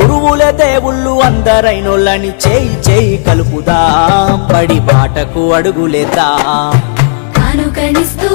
గురువుల దేవుళ్ళు అందరైనోళ్ళని చేయి చేయి కలుపుదాం. బడి బాటకు అడుగులేదా కానుకనిస్తూ